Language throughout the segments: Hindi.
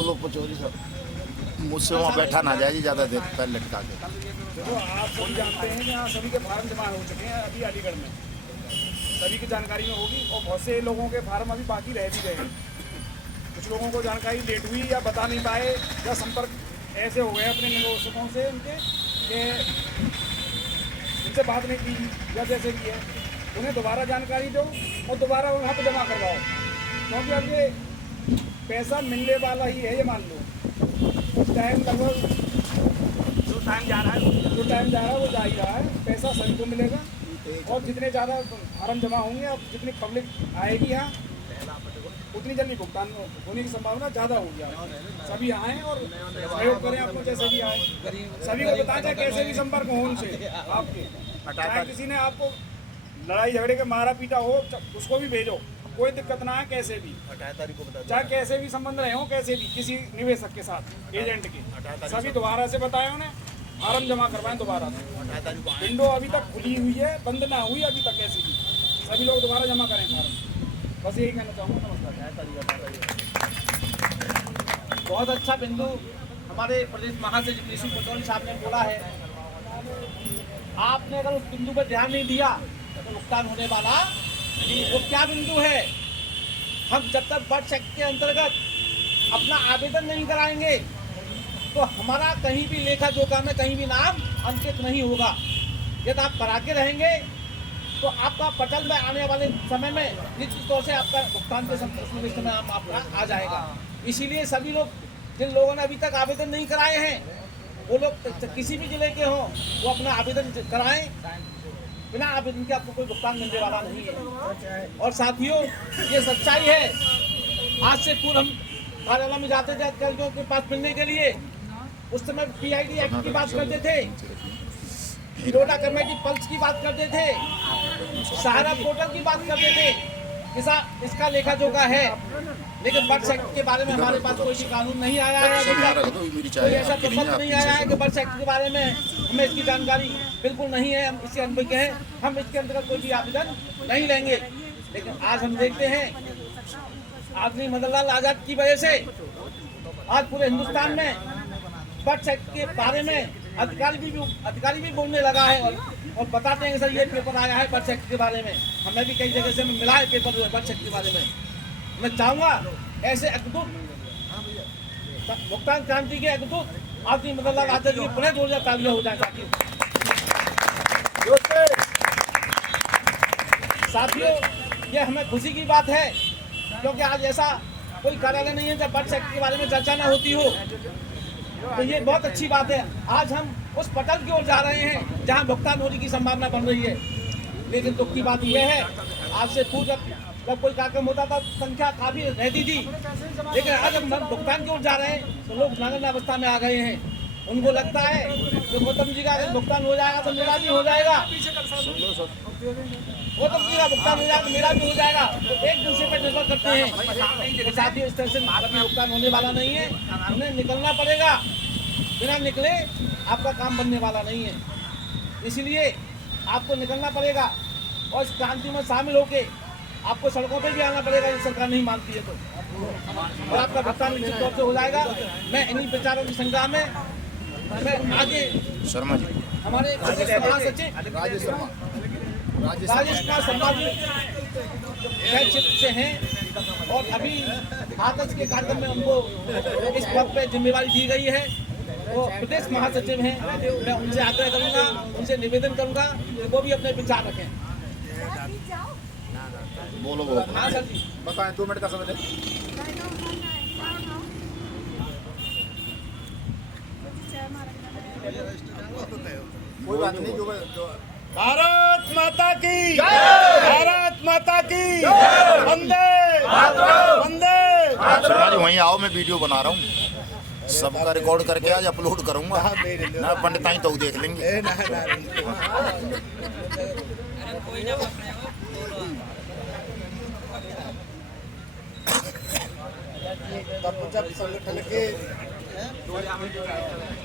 बोलो पचौरी सब मुझसे वहाँ बैठा ना जाए जी, ज़्यादा देर पैर लटका के। देखो आप सभी जानते हैं कि यहाँ सभी के फार्म जमा हो चुके हैं अभी अलीगढ़ में, सभी की जानकारी में होगी, और बहुत से लोगों के फार्म अभी बाकी रह भी गए हैं। कुछ लोगों को जानकारी लेट हुई या बता नहीं पाए, या संपर्क ऐसे हो गए अपने निवेशकों से उनके कि उनसे बात नहीं की या जैसे भी है, उन्हें दोबारा जानकारी दो और दोबारा वहाँ पर जमा करवाओ, क्योंकि अब ये पैसा मिलने वाला ही है। ये मान लो टाइम लगभग जो टाइम जा रहा है वो जा ही रहा है, पैसा सभी को मिलेगा, और जितने ज़्यादा फार्म जमा होंगे, अब जितनी पब्लिक आएगी यहाँ उतनी जल्दी भुगतान होने की संभावना ज़्यादा होगी। सभी आएँ और सहयोग करें, आपको जैसे भी आए सभी को बताएं, चाहे कैसे भी संपर्क हो उनसे आपके, चाहे किसी ने आपको लड़ाई झगड़े के मारा पीटा हो उसको भी भेजो, कोई दिक्कत ना है, कैसे भी चाहे कैसे भी संबंध रहे हो, कैसे भी किसी निवेशक के साथ एजेंट के, सभी दोबारा से बताएं उन्हें, फार्म जमा करवाएं दोबारा से। विंडो अभी तक खुली हुई है, बंद ना हुई अभी तक, कैसे भी सभी लोग दोबारा जमा करें फार्म, बस यही कहना चाहूँगा। नमस्कार। बहुत अच्छा बिंदु हमारे प्रदेश महासचिव कृषि पटौरी साहब ने बोला है। आपने अगर उस बिंदु पर ध्यान नहीं दिया तो भुगतान होने वाला वो क्या बिंदु है। हम जब तक बर्थ एक्ट के अंतर्गत अपना आवेदन नहीं कराएंगे तो हमारा कहीं भी लेखा जोखा में कहीं भी नाम अंकित नहीं होगा। यदि आप करा के रहेंगे तो आपका पटल में आने वाले समय में निश्चित तौर से आपका भुगतान के समय आपका आ जाएगा। इसीलिए सभी लोग, जिन लोगों ने अभी तक आवेदन नहीं कराए हैं, वो लोग किसी भी जिले के हों, वो अपना आवेदन कराएं। बिना आवेदन के आपको कोई भुगतान मिलने वाला नहीं है। और साथियों, ये सच्चाई है। आज से पूर्व हम कार्यालय में जाते थे अधिकारियों के पास मिलने के लिए, उस समय PID एक्ट की बात करते थे, किरोड़ा कमेटी पल्स की बात करते थे, सहारा पोर्टल की बात करते थे, इसका लेखा जोखा है। लेकिन बर्थ एक्ट के बारे में हमारे पास कोई भी कानून नहीं आया है, कोई ऐसा प्रपत्र नहीं आया है कि बर्थ एक्ट के बारे में हमें इसकी जानकारी बिल्कुल नहीं है। हम इससे अनुभवी हैं, हम इसके अंतर्गत कोई भी आवेदन नहीं लेंगे। लेकिन आज हम देखते हैं आदमी मदन लाल आजाद की वजह से आज पूरे हिंदुस्तान में बर्थ एक्ट के बारे में अधिकारी भी बोलने लगा है और बताते हैं कि सर ये पेपर आया है बर्थ एक्ट के बारे में। हमें भी कई जगह से मिला है पेपर बर्थ एक्ट के बारे में। मैं चाहूँगा ऐसे अद्भुत भुगतान क्रांति के अद्भुत आदमी मदन लाल आजाद की पुनः जोरदार तालियां हो जाए। साथियों, ये हमें खुशी की बात है, क्योंकि आज ऐसा कोई कार्यालय नहीं है जब बर्थ एक्ट के बारे में चर्चा न होती हो, तो ये बहुत अच्छी बात है। आज हम उस पटल की ओर जा रहे हैं जहां भुगतान होने की संभावना बन रही है। लेकिन दुख की बात यह है, आज से पूर्व जब कोई कार्यक्रम होता था संख्या काफी रहती थी, लेकिन आज हम भुगतान की ओर जा रहे हैं तो लोग नागन अवस्था में आ गए हैं। उनको लगता है कि गौतम जी का अगर भुगतान हो जाएगा तो मेरा भी हो जाएगा, गौतम जी का भुगतान हो जाएगा तो मेरा भी हो जाएगा, तो एक दूसरे पर निर्भर करते हैं। साथियों, इस तरह से भुगतान होने वाला नहीं है, उन्हें निकलना पड़ेगा। बिना निकले आपका काम बनने वाला नहीं है, इसलिए आपको निकलना पड़ेगा और इस क्रांति में शामिल होके आपको सड़कों पे भी आना पड़ेगा यदि सरकार नहीं मानती है तो, और आपका भुगतान निश्चित तौर से हो जाएगा। मैं इन्हीं विचारों की संग्राम में मैं आगे शर्मा जी, हमारे महासचिव राजेश कुमार शर्मा जी क्षेत्र से हैं और अभी आतंक के कार्यक्रम में उनको इस पद पे जिम्मेवारी दी गई है। वो प्रदेश महासचिव हैं, मैं उनसे आग्रह करूंगा, उनसे निवेदन करूंगा कि वो भी अपने विचार रखें। बोलो। हाँ सर जी, बताएं, 2 मिनट का समय दें। कोई बात नहीं, जो भारत माता की, भारत माता की, वंदे वंदे। शर्मा जी वहीं आओ, मैं वीडियो बना रहा हूँ, सबका रिकॉर्ड करके आज अपलोड करूंगा ना, पंडिताई तो देख लेंगे। जब संगठन के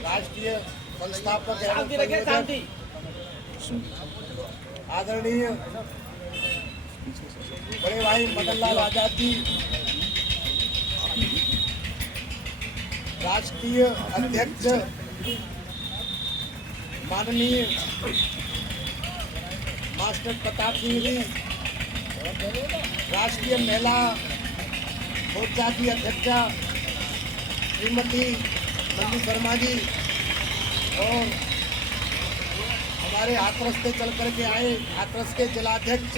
राष्ट्रीय संस्थापक आदरणीय बड़े भाई मदन लाल आजाद जी राष्ट्रीय अध्यक्ष माननीय मास्टर प्रताप सिंह जी, राष्ट्रीय महिला मोर्चा की अध्यक्षा श्रीमती मंजू शर्मा जी और हमारे हाथरस से चल करके आए हाथरस के जिलाध्यक्ष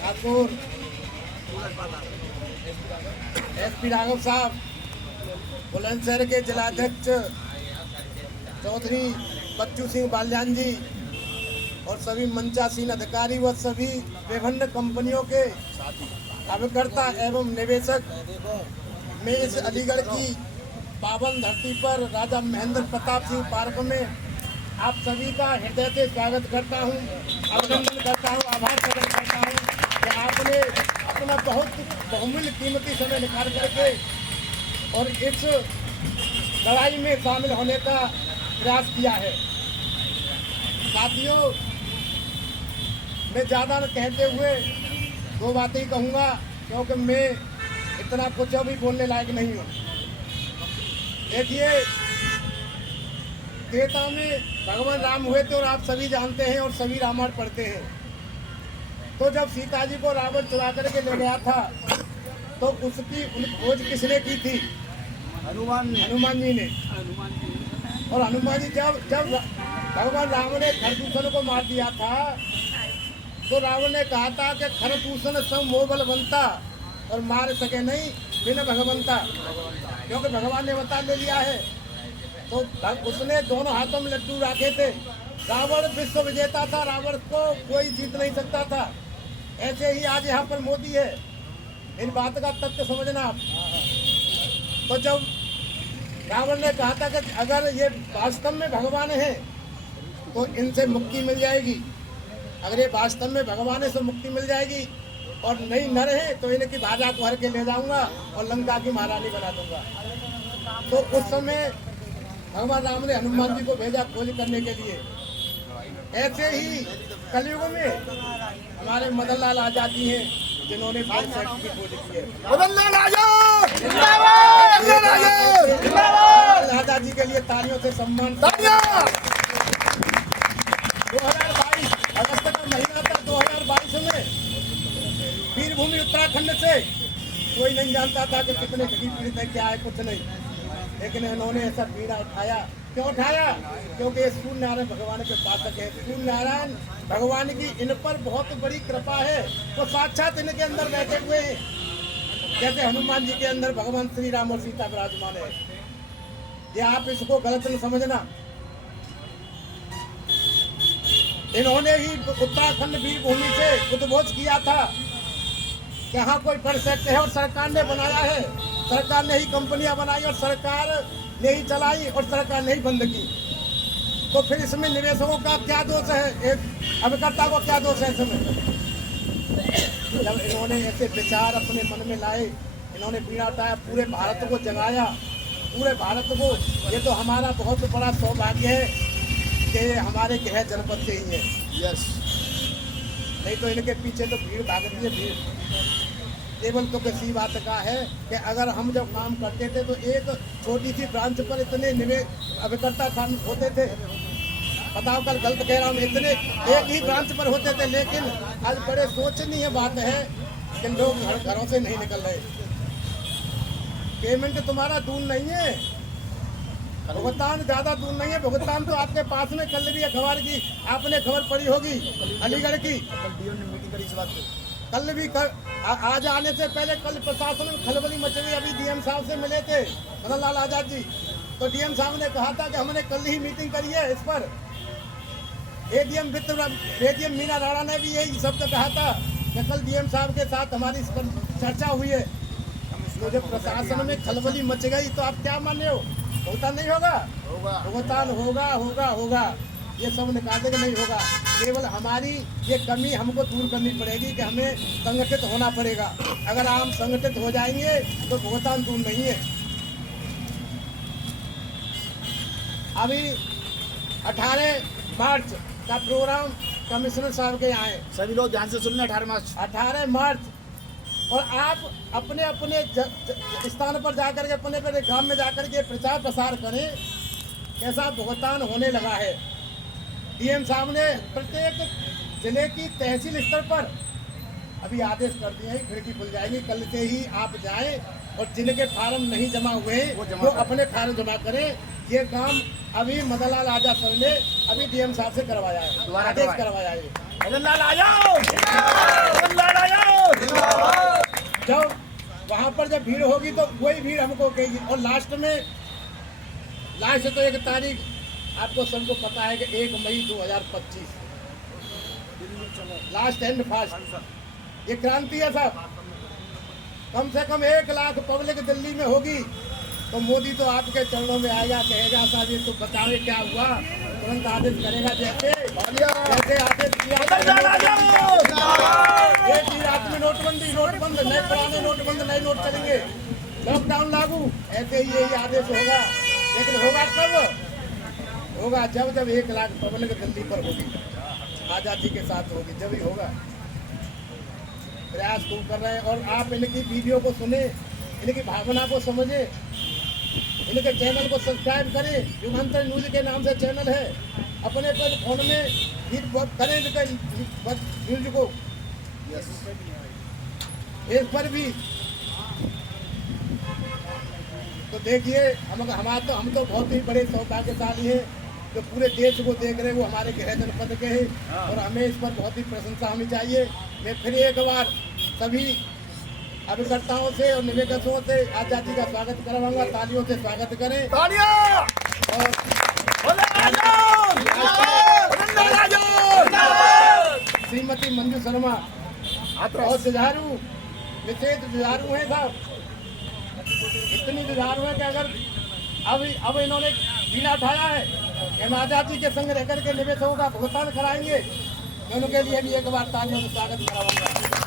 ठाकुर SP राघव साहब, बुलंदशहर के जिलाध्यक्ष चौधरी बच्चू सिंह बाल्यान जी और सभी मंचासीन अधिकारी व सभी विभिन्न कंपनियों के अभिकर्ता एवं निवेशक, मैं इस अलीगढ़ की पावन धरती पर राजा महेंद्र प्रताप सिंह पार्क में आप सभी का हृदय से स्वागत करता हूं, अभिनंदन करता हूं, आभार प्रकट करता हूं कि आपने अपना बहुत बहुमूल्य कीमती समय निकाल करके और इस लड़ाई में शामिल होने का प्रयास किया है। साथियों, मैं ज़्यादा न कहते हुए दो बातें ही कहूँगा, क्योंकि मैं इतना कुछ भी बोलने लायक नहीं हूँ। देखिए, त्रेता में भगवान राम हुए थे और आप सभी जानते हैं और सभी रामायण पढ़ते हैं। तो जब सीता जी को रावण चुरा करके ले गया था तो उसकी खोज किसने की थी? हनुमान जी ने। और हनुमान जी जब भगवान राम ने खरदूषण को मार दिया था तो रावण ने कहा था कि खरदूषण सब मोह बल बनता और मार सके नहीं बिना भगवंता, क्योंकि भगवान ने अवतार ले लिया है। तो उसने दोनों हाथों में लड्डू रखे थे। रावण विश्व विजेता था, रावण को कोई जीत नहीं सकता था। ऐसे ही आज यहाँ पर मोदी है, इन बात का तथ्य समझना आप। तो जब रावण ने कहा था कि अगर ये वास्तव में भगवान है तो इनसे मुक्ति मिल जाएगी, अगर ये वास्तव में भगवान है तो मुक्ति मिल जाएगी, और नहीं न रहे तो इनकी भाजा को हर के ले जाऊंगा और लंका की महारानी बना दूंगा। तो उस समय भगवान राम ने हनुमान जी को भेजा खोज करने के लिए। ऐसे ही कलयुग में हमारे मदन लाल आजाद जी हैं जिन्होंने भारत की खोज की है। मदन लाल आजाद जिंदाबाद, जिंदाबाद। आजाद जी के लिए तालियों से सम्मान। 2022 अगस्त का महीना था। 2022 में वीरभूमि उत्तराखंड से कोई नहीं जानता था कि कितने गरीब पीड़ित है, क्या है, कुछ नहीं, लेकिन इन्होंने ऐसा पीड़ा उठाया। क्यों उठाया? क्योंकि सूर्य नारायण भगवान के पासक है। सूर्य नारायण भगवान की इन पर बहुत बड़ी कृपा है, वो साक्षात इनके अंदर बैठे हुए हैं, जैसे हनुमान जी के अंदर भगवान श्री राम और सीता विराजमान है। ये आप इसको गलत न समझना। इन्होंने ही उत्तराखंड वीरभूमि से उद्घोष किया था कि यहाँ कोई कर सकते हैं, और सरकार ने बनाया है, सरकार ने ही कंपनियां बनाई और सरकार ने ही चलाई और सरकार ने ही बंद की। तो फिर इसमें निवेशकों का क्या दोष है, एक अभिकर्ता को क्या दोष है इसमें? जब इन्होंने ऐसे विचार अपने मन में लाए, इन्होंने पीड़ा उठाया, पूरे भारत को जगाया, पूरे भारत को। ये तो हमारा बहुत बड़ा सौभाग्य है कि हमारे गृह जनपद से ही है। यस, नहीं तो इनके पीछे तो भीड़ भागती है, भीड़। केवल तो किसी बात का है कि अगर हम जब काम करते थे तो एक छोटी सी ब्रांच पर इतने अभिकर्ता होते थे। बताओ, कल गलत कह रहा हूँ, इतने एक ही ब्रांच पर होते थे, लेकिन आज बड़े सोचनीय बात है कि लोग घरों से नहीं निकल रहे। पेमेंट तुम्हारा दूर नहीं है, भुगतान ज़्यादा दूर नहीं है, भुगतान तो आपके पास में। कल भी अखबार की आपने खबर पढ़ी होगी अलीगढ़ की, मीटिंग करी इस बात पे। कल भी आज आने से पहले कल प्रशासन में खलबली मची हुई। अभी डीएम साहब से मिले थे मदन लाल आजाद जी, तो डीएम साहब ने कहा था कि हमने कल ही मीटिंग करी है इस पर। एडीएम मीना राणा ने भी यही शब्द कहा था कि कल डीएम साहब के साथ हमारी इस पर चर्चा हुई है। तो जब प्रशासन में खलबली मच गई तो आप क्या मान रहे हो? भुगतान नहीं होगा? भुगतान होगा, होगा, होगा। ये सब निकाल देगा, नहीं होगा। केवल हमारी ये कमी हमको दूर करनी पड़ेगी कि हमें संगठित होना पड़ेगा। अगर हम संगठित हो जाएंगे तो भुगतान दूर नहीं है। अभी 18 मार्च का प्रोग्राम कमिश्नर साहब के यहाँ है। सभी लोग ध्यान से सुन लें। 18 मार्च 18 मार्च और आप अपने अपने स्थान पर जाकर के अपने अपने गांव में जाकर के प्रचार प्रसार करें। कैसा भुगतान होने लगा है। डीएम साहब ने प्रत्येक जिले की तहसील स्तर पर अभी आदेश कर दिए हैं, खिड़की खुल जाएगी। कल से ही आप जाएं और जिनके फार्म नहीं जमा हुए हैं वो अपने फार्म जमा करें। ये काम अभी मदन लाल आजाद सर ने अभी डीएम साहब से करवाया है, आदेश करवाया है। जब वहाँ पर जब भीड़ होगी तो वही भीड़ हमको कहेगी। और लास्ट तो 1 तारीख आपको सबको पता है कि 1 मई 2025 लास्ट एंड फास्ट ये क्रांति है साहब। कम से कम 1 लाख पब्लिक दिल्ली में होगी तो मोदी तो आपके चरणों में आएगा, कहेगा साहब ये तो बताओ क्या हुआ, तुरंत आदेश करेगा। जैसे आदेश किया रात में नोटबंदी, नोटबंद नए पुराने नोटबंद नए नोट चलेंगे, लॉकडाउन लागू, ऐसे ही यही आदेश होगा। लेकिन होगा कब? होगा जब 1 लाख पब्लिक दिल्ली पर होगी, आज़ादी के साथ होगी, जब ही होगा। प्रयास खूब कर रहे हैं और आप इनकी वीडियो को सुने, इनकी भावना को समझे, इनके चैनल को सब्सक्राइब करें। युगांतर न्यूज के नाम से चैनल है, अपने पर फोन में फीड करें इनके न्यूज को, इस पर भी। तो देखिए हम तो बहुत ही बड़े सौभाग्यशाली हैं जो पूरे देश को देख रहे हैं, वो हमारे गृह जनपद के हैं और हमें इस पर बहुत ही प्रशंसा होनी चाहिए। मैं फिर एक बार सभी अभिकर्ताओं से और निवेदकों से आज़ादी का स्वागत करवाऊंगा। तालियों से स्वागत करें। श्रीमती मंजू शर्मा और जुझारू, विशेष जुझारू हैं साहब, इतनी जुझारू है कि अगर अब इन्होंने बीड़ा उठाया है कि हम आज़ादी के संग रह करके निवेशकों का भुगतान कराएंगे, मैं उनके लिए भी एक बार तालियों से स्वागत कराऊंगा।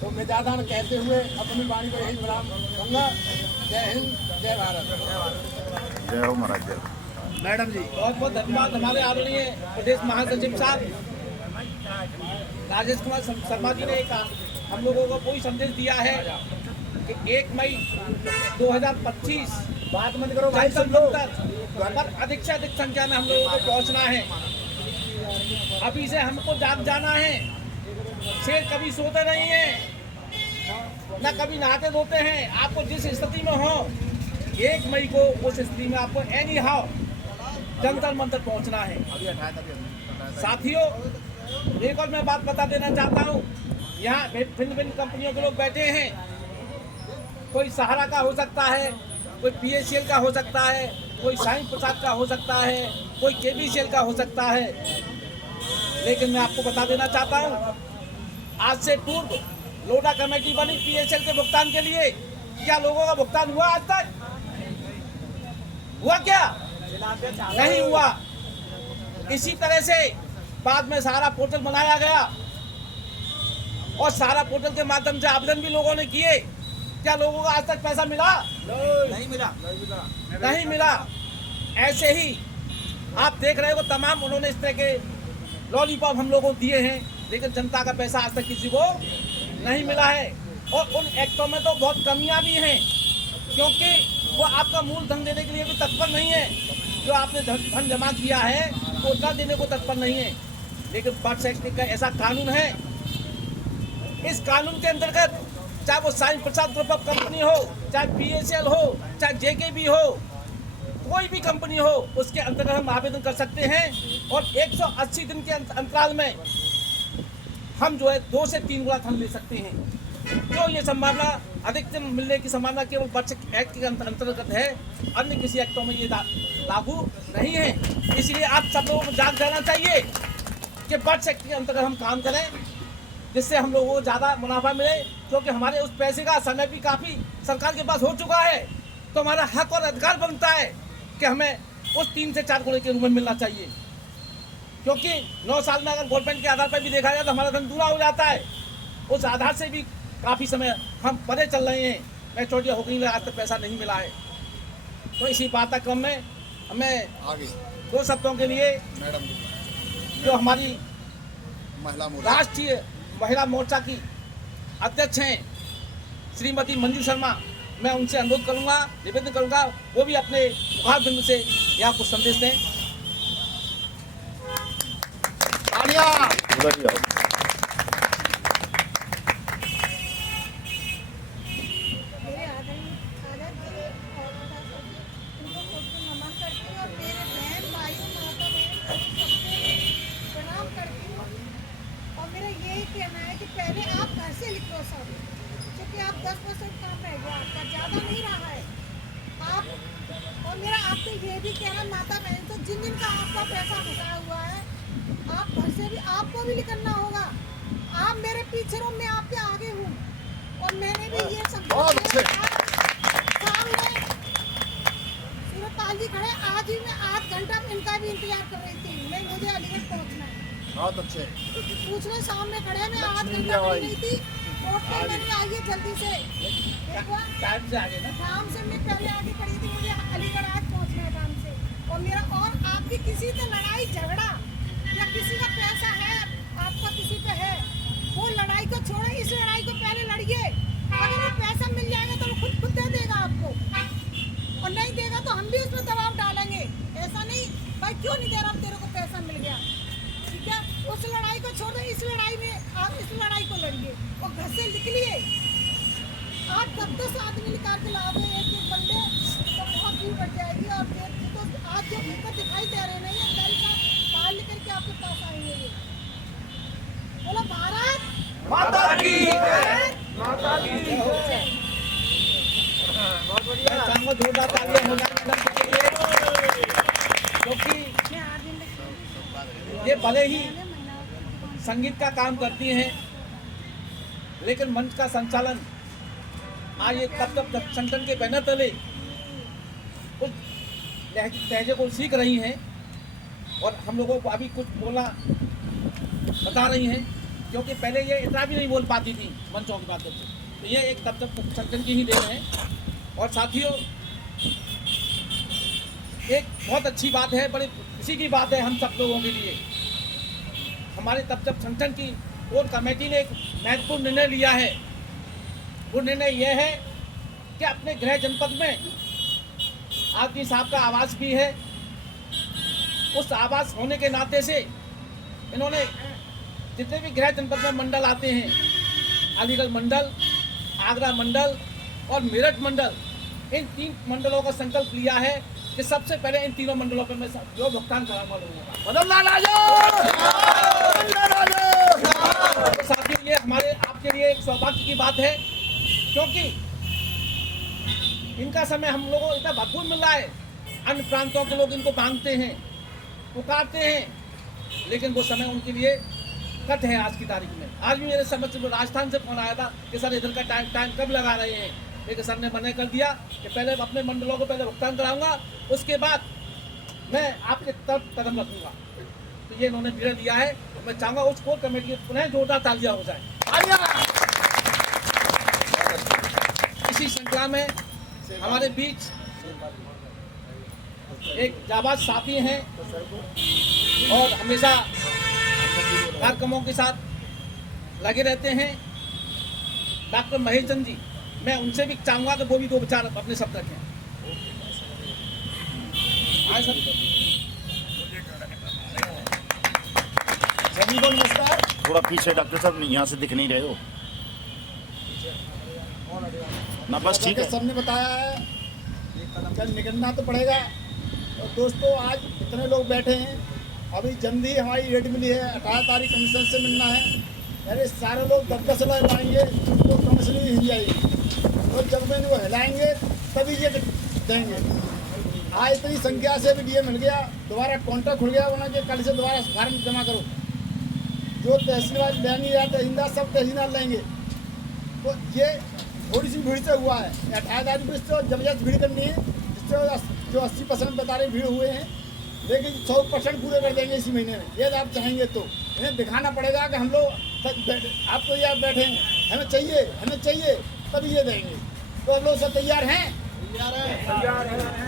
तो मैं ज़्यादा न कहते हुए अपनी वाणी को यही विराम दूंगा। जय हिंद, जय भारत। जय हो महाराज, जय। मैडम जी बहुत बहुत धन्यवाद। हमारे आदरणीय प्रदेश महासचिव साहब राजेश कुमार शर्मा जी ने हम लोगों को कोई संदेश दिया है कि 1 मई 2025 बात मत करो भाई सब लोग पर अधिक से अधिक संख्या में हम लोगों को पहुंचना है। अभी से हमको जाग जाना है। शेर कभी सोते नहीं है, न कभी नहाते धोते हैं। आपको जिस स्थिति में हो 1 मई को उस स्थिति में आपको एनी हाउ जंतर मंतर पहुंचना है। साथियों एक और मैं बात बता देना चाहता हूँ, यहाँ भिन्न भिन्न कंपनियों के लोग बैठे हैं। कोई सहारा का हो सकता है, कोई PACL का हो सकता है, कोई साईं प्रसाद का हो सकता है, कोई KBCL का हो सकता है। लेकिन मैं आपको बता देना चाहता हूँ आज से पूर्व लोडा कमेटी बनी PACL के भुगतान के लिए। क्या लोगों का भुगतान हुआ आज तक? हुआ क्या? नहीं हुआ। इसी तरह से बाद में सारा पोर्टल बनाया गया और सारा पोर्टल के माध्यम से आवेदन भी लोगों ने किए। क्या लोगों को आज तक पैसा मिला? नहीं मिला। ऐसे ही आप देख रहे हो तमाम उन्होंने इस तरह के लॉलीपॉप हम लोगों को दिए हैं, लेकिन जनता का पैसा आज तक किसी को नहीं मिला है। और उन एक्टों में तो बहुत कमियां भी हैं, क्योंकि वो आपका मूल धन देने के लिए भी तत्पर नहीं है। जो आपने धन जमा किया है वो उतना देने को तत्पर नहीं है। लेकिन बर्थ सर्टिफिकेट का ऐसा कानून है, इस कानून के अंतर्गत चाहे वो साईं प्रसाद ग्रुप ऑफ कंपनी हो, चाहे PACL हो, चाहे JKB हो, कोई भी कंपनी हो, उसके अंतर्गत हम आवेदन कर सकते हैं। और 180 दिन के अंतराल में हम जो है 2 से 3 गुना धन ले सकते हैं। तो ये संभावना अधिकतम मिलने की संभावना केवल बर्थ एक्ट के अंतर्गत है, अन्य किसी एक्टों में ये लागू नहीं है। इसलिए आप सब लोगों को जाग जाना चाहिए कि बर्थ एक्ट के अंतर्गत हम काम करें, जिससे हम लोगों को ज़्यादा मुनाफा मिले। क्योंकि हमारे उस पैसे का समय भी काफ़ी सरकार के पास हो चुका है, तो हमारा हक और अधिकार बनता है कि हमें उस 3 से 4 गुणे के रूप में मिलना चाहिए। क्योंकि 9 साल में अगर गवर्नमेंट के आधार पर भी देखा जाए तो हमारा धन दूना हो जाता है। उस आधार से भी काफ़ी समय हम परे चल रहे हैं, मैच्योरिटी हो गई, आज तक पैसा नहीं मिला है। तो इसी पाठ्यक्रम में हमें आगे 2 शब्दों के लिए मैडम जो हमारी राष्ट्रीय महिला मोर्चा की अध्यक्ष हैं श्रीमती मंजू शर्मा, मैं उनसे अनुरोध करूंगा, निवेदन करूंगा, वो भी अपने मुखार बिंदु से यहाँ कुछ संदेश दें। उधर ही आओ। मेरे आदर के और उनको सबको नमन करती हूँ और मेरे बहन भाइयों माता बहन सबको प्रणाम करती हूँ। और मेरा यही कहना है कि पहले आप घर से लिखो सब, क्योंकि आप 10% काम रह गया आपका, ज़्यादा नहीं रहा है आप। और मेरा आपसे ये भी कहना माता बहन से, जिन जिन का आपका पैसा फंसा हुआ है, आप घर से भी आपको भी निकलना होगा। आप मेरे पीछे रहो, मैं आपके आगे हूँ। और मैंने भी ये सब सामने सूरत जी खड़े, आज ही मैं 8 घंटा इनका भी इंतजार कर रही थी, मैं मुझे अलीगढ़ पहुँचना है। बहुत अच्छे। पूछने सामने खड़े, मैं 8 घंटा खड़ी नहीं थी, कोर्ट में मैंने आइए जल्दी से। टाइम से आगे ना, काम से मैं पहले आगे खड़ी थी, मुझे अलीगढ़ आज पहुँचना है काम से। और मेरा और आपकी किसी से लड़ाई झगड़ा या किसी का पैसा है आपका किसी पे है, वो लड़ाई को छोड़े, इस लड़ाई को पहले लड़िए। अगर वो पैसा मिल जाएगा तो वो खुद दे देगा आपको, और नहीं देगा तो हम भी उसमें दबाव डालेंगे। ऐसा नहीं भाई क्यों नहीं दे रहा, तेरे को पैसा मिल गया, ठीक है। उस लड़ाई को छोड़ दे, इस लड़ाई में आप इस लड़ाई को लड़िए और घर से निकलिए। आप 10-10 आदमी निकाल के लाओगे एक बंदे, तो बहुत भीड़ बढ़ जाएगी। और तो आज जो भीड़ दिखाई दे रहे नहीं है, बाहर लेकर के आपके पास आएंगे ये। बोलो भारत माता की माता की बहुत बढ़िया, चांगो जोरदार तालियां हो जाए, क्योंकि मैं 8 दिन तक ये भले ही संगीत का काम करती हैं, लेकिन मंच का संचालन आज ये तब संगठन के बैनर तले उस लहजे को सीख रही हैं और हम लोगों को अभी कुछ बोलना बता रही हैं, क्योंकि पहले ये इतना भी नहीं बोल पाती थी मंचों की बातों से। तो ये एक तब संगठन की ही देन है। और साथियों, एक बहुत अच्छी बात है, बड़ी खुशी की बात है हम सब लोगों के लिए। हमारे तब संगठन की कोर कमेटी ने एक महत्वपूर्ण निर्णय लिया है। वो निर्णय यह है कि अपने गृह जनपद में आदमी साहब का आवास भी है, उस आवास होने के नाते से इन्होंने जितने भी गृह जनपद में मंडल आते हैं, अलीगढ़ मंडल, आगरा मंडल और मेरठ मंडल, इन 3 मंडलों का संकल्प लिया है कि सबसे पहले इन तीनों मंडलों पर मैं जो भुगतान कराऊंगा लोगों का। तो साथियों, ये हमारे आपके लिए एक सौभाग्य की बात है, क्योंकि इनका समय हम लोगों को इतना भरपूर मिल रहा है। अन्य प्रांतों के लोग इनको मांगते हैं, पुकारते हैं, लेकिन वो समय उनके लिए कट है आज की तारीख में। आज भी मेरे समझ से राजस्थान से फोन आया था कि सर इधर का टाइम कब लगा रहे हैं, लेकिन सर ने मना कर दिया कि पहले अपने मंडलों को पहले भुगतान कराऊंगा, उसके बाद मैं आपके तरफ कदम रखूंगा। तो ये इन्होंने निर्णय दिया है। मैं चाहूँगा उस कोर कमेटी की पुनः जोरदार तालियां हो जाए। इसी श्रृंखला में हमारे बीच एक जाबाज साथी हैं और हमेशा कार्यक्रमों के साथ लगे रहते हैं, डॉक्टर महेश चंद जी। मैं उनसे भी चाहूँगा कि वो भी 2 विचार अपने शब्द रखें। सभी को नमस्कार। थोड़ा पीछे डॉक्टर साहब, यहाँ से दिख नहीं रहे हो ना, बस ठीक है। सबने बताया है, कल निकलना तो पड़ेगा। और दोस्तों, आज इतने लोग बैठे हैं, अभी जल्दी हमारी डेट मिली है, 18 तारीख कमीशन से मिलना है। अरे सारे लोग 10-10 लाएंगे तो कमीशन ही हिल जाएगी, और जब मैंने वो हिलाएंगे तभी ये देंगे। आज इतनी संख्या से भी डीए मिल गया, दोबारा कॉन्ट्रैक्ट खुल गया, वरना कि कल से दोबारा फार्म जमा करो। जो तहसीलदार लेनी है, तहसीलदार सब तहसीलदार लेंगे। तो ये थोड़ी सी भीड़ से हुआ है। 18 तारीख को इससे जबरदस्त भीड़ करनी है, जिससे जो 80% बता रहे भीड़ हुए हैं, लेकिन 100% पूरे कर देंगे इसी महीने में। ये आप चाहेंगे तो इन्हें दिखाना पड़ेगा कि हम लोग आप तो यहाँ बैठे हैं, हमें चाहिए तभी ये देंगे। तो हम लोग सब तैयार हैं।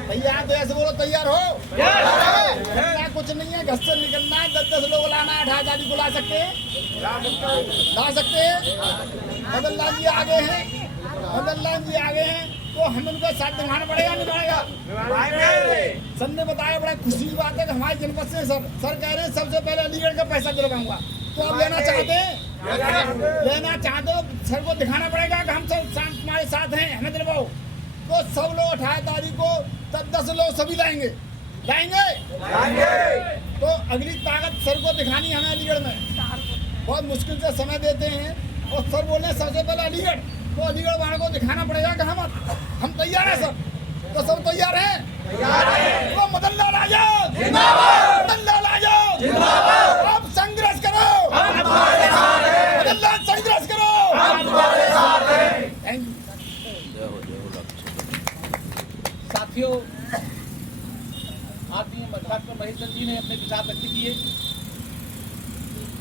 तैयार तो ऐसे बोलो, तैयार हो? करना कुछ नहीं है, घर से निकलना है, 10-10 लोग लाना है, 18 गाड़ी को ला सकते हैं, ला सकते हैं। मदन लाल जी आगे हैं, मदन लाल जी आगे हैं, तो हमें उनका साथ दिखाना पड़ेगा, नहीं पड़ेगा? सर ने बताया, बड़ा खुशी की बात है कि हमारे जनपद से सर कह रहे हैं सबसे पहले अलीगढ़ का पैसा दिलवाऊंगा। तो आप लेना चाहते हैं? लेना चाहते हो, सर को दिखाना पड़ेगा कि हम सब तुम्हारे साथ हैं, हमें दिलवाओ। तो सब लोग 18 तारीख को 10 लोग सभी लाएंगे, तो अगली ताकत सर को दिखानी हमें अलीगढ़ में। बहुत मुश्किल से समय देते हैं और सर बोले सबसे पहले अलीगढ़, तो अलीगढ़ वालों को दिखाना पड़ेगा कि हम तैयार हैं सर। तो सब तैयार हैं? तो मदन लाल आजाद जिंदाबाद, मदन लाल आजाद जिंदाबाद। आप संघर्ष करो, मदन लाल संघर्ष करो, थैंक यू। साथियों, आदरणीय डॉक्टर महेश जी ने अपने विचार व्यक्त किए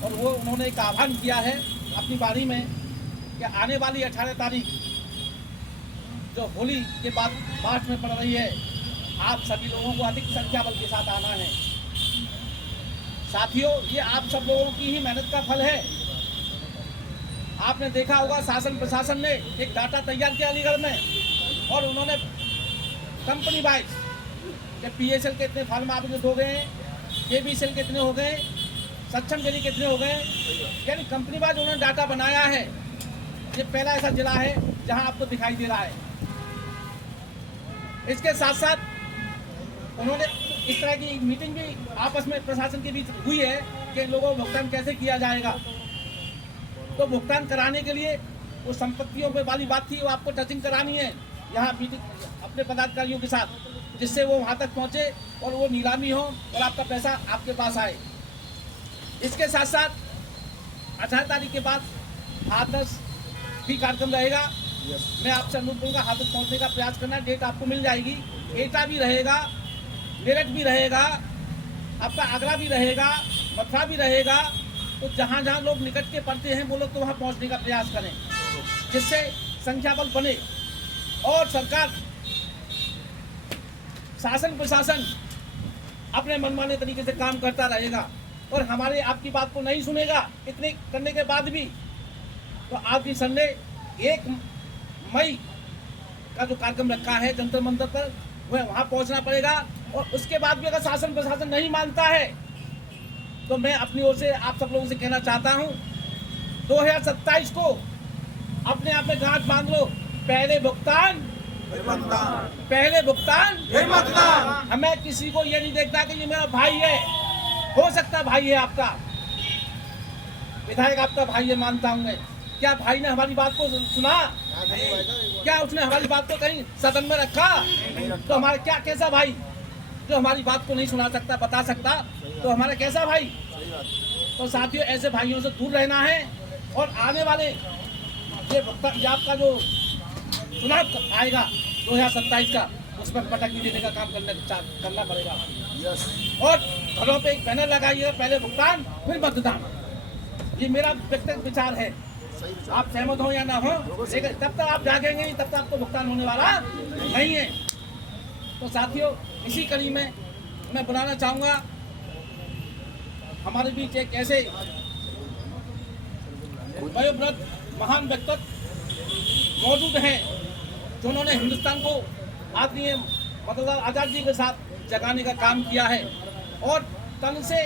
और वो उन्होंने एक आह्वान किया है अपनी वाणी में कि आने वाली 18 तारीख जो होली के बाद मार्च में पड़ रही है, आप सभी लोगों को अधिक संख्या बल के साथ आना है। साथियों, ये आप सब लोगों की ही मेहनत का फल है। आपने देखा होगा शासन प्रशासन ने एक डाटा तैयार किया अलीगढ़ में और उन्होंने कंपनी वाइज कि PSL के इतने फार्म आवेदन हो गए हैं, KBCL के इतने हो गए, सक्षम डेली के इतने हो गए, यानी कंपनी वाइज उन्होंने डाटा बनाया है। ये पहला ऐसा जिला है जहां आपको दिखाई दे रहा है। इसके साथ साथ उन्होंने इस तरह की मीटिंग भी आपस में प्रशासन के बीच हुई है कि लोगों को भुगतान कैसे किया जाएगा। तो भुगतान कराने के लिए वो संपत्तियों पे वाली बात थी, वो आपको टचिंग करानी है यहाँ मीटिंग अपने पदाधिकारियों के साथ, जिससे वो वहाँ तक पहुँचे और वो नीलामी हो और आपका पैसा आपके पास आए। इसके साथ साथ 18 तारीख के बाद हाथरस भी कार्यक्रम रहेगा। मैं आपसे अनुरोध करूँगा हाथरस पहुँचने का प्रयास करना। डेट आपको मिल जाएगी। एटा भी रहेगा, मेरठ भी रहेगा, आपका आगरा भी रहेगा, मथुरा भी रहेगा। तो जहाँ जहाँ लोग निकट के पड़ते हैं वो लोग तो वहाँ पहुँचने का प्रयास करें, जिससे संख्या बल बने और सरकार शासन प्रशासन अपने मनमाने तरीके से काम करता रहेगा और हमारे आपकी बात को नहीं सुनेगा। इतने करने के बाद भी तो आपकी सर ने 1 मई का जो कार्यक्रम रखा है जंतर मंतर पर, वह वहाँ पहुँचना पड़ेगा। और उसके बाद भी अगर शासन प्रशासन नहीं मानता है तो मैं अपनी ओर से आप सब लोगों से कहना चाहता हूँ, 2027 को अपने आप में गांठ बांध लो। पहले भुगतान, पहले भुगतान, हमें किसी को ये नहीं देखता कि ये मेरा भाई है। हो सकता भाई है आपका, विधायक आपका भाई है, मानता हूँ मैं। क्या भाई ने हमारी बात को सुना? क्या उसने हमारी बात को कहीं सदन में रखा? तो हमारा क्या कैसा भाई जो हमारी बात को नहीं सुना सकता, बता सकता, तो हमारा कैसा भाई? तो साथियों, ऐसे भाइयों से दूर रहना है और आने वाले ये आपका जो चुनाव आएगा 2027 का, उस पर पटकी देने का काम करना पड़ेगा। और घरों पे एक बैनर लगाइएगा, पहले भुगतान फिर मतदान। ये मेरा व्यक्तिगत विचार है, आप सहमत हो या ना हो, लेकिन तब तक आप जागेंगे नहीं, तब तक आपको भुगतान होने वाला नहीं है। तो साथियों, इसी कड़ी में मैं बुलाना चाहूँगा हमारे बीच एक ऐसे वयोवृद्ध महान व्यक्तित्व मौजूद हैं जिन्होंने हिंदुस्तान को आदरणीय मदनलाल आजाद जी के साथ जगाने का काम किया है और तन से,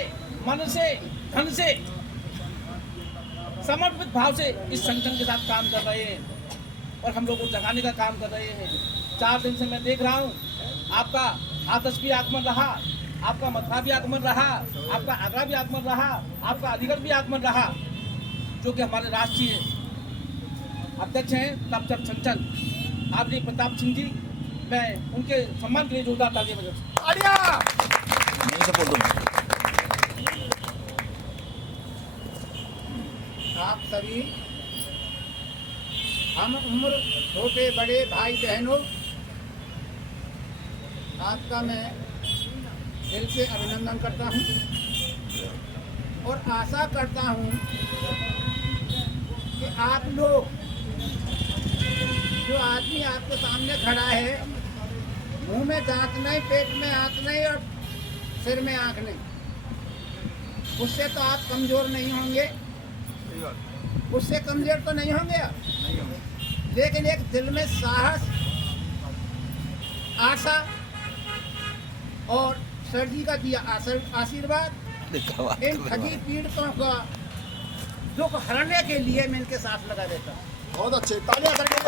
मन से, धन से, समर्पित भाव से इस संगठन के साथ काम कर रहे हैं और हम लोग को जगाने का काम कर रहे हैं। 4 दिन से मैं देख रहा हूँ, आपका हाथरस भी आगमन रहा, आपका मथुरा भी आगमन रहा, आपका आगरा भी आगमन रहा, आपका अलीगढ़ भी आगमन रहा, जो कि हमारे राष्ट्रीय अध्यक्ष हैं तपचर चंचल आदरणीय प्रताप सिंह जी। मैं उनके सम्मान के लिए जोरदार तालियां बजाऊं। आप सभी हम उम्र छोटे बड़े भाई बहनों, आपका मैं दिल से अभिनंदन करता हूं और आशा करता हूं कि आप लोग, जो आदमी आपके सामने खड़ा है, मुंह में दांत नहीं, पेट में आंख नहीं और सिर में आंख नहीं, उससे तो आप कमजोर नहीं होंगे, उससे कमजोर तो नहीं होंगे आप, लेकिन एक दिल में साहस, आशा और सर जी का दिया आशीर्वाद इन ठगी पीड़ितों का दुख हरने के लिए मैं इनके साथ लगा देता हूँ। बहुत अच्छे, तालियां करके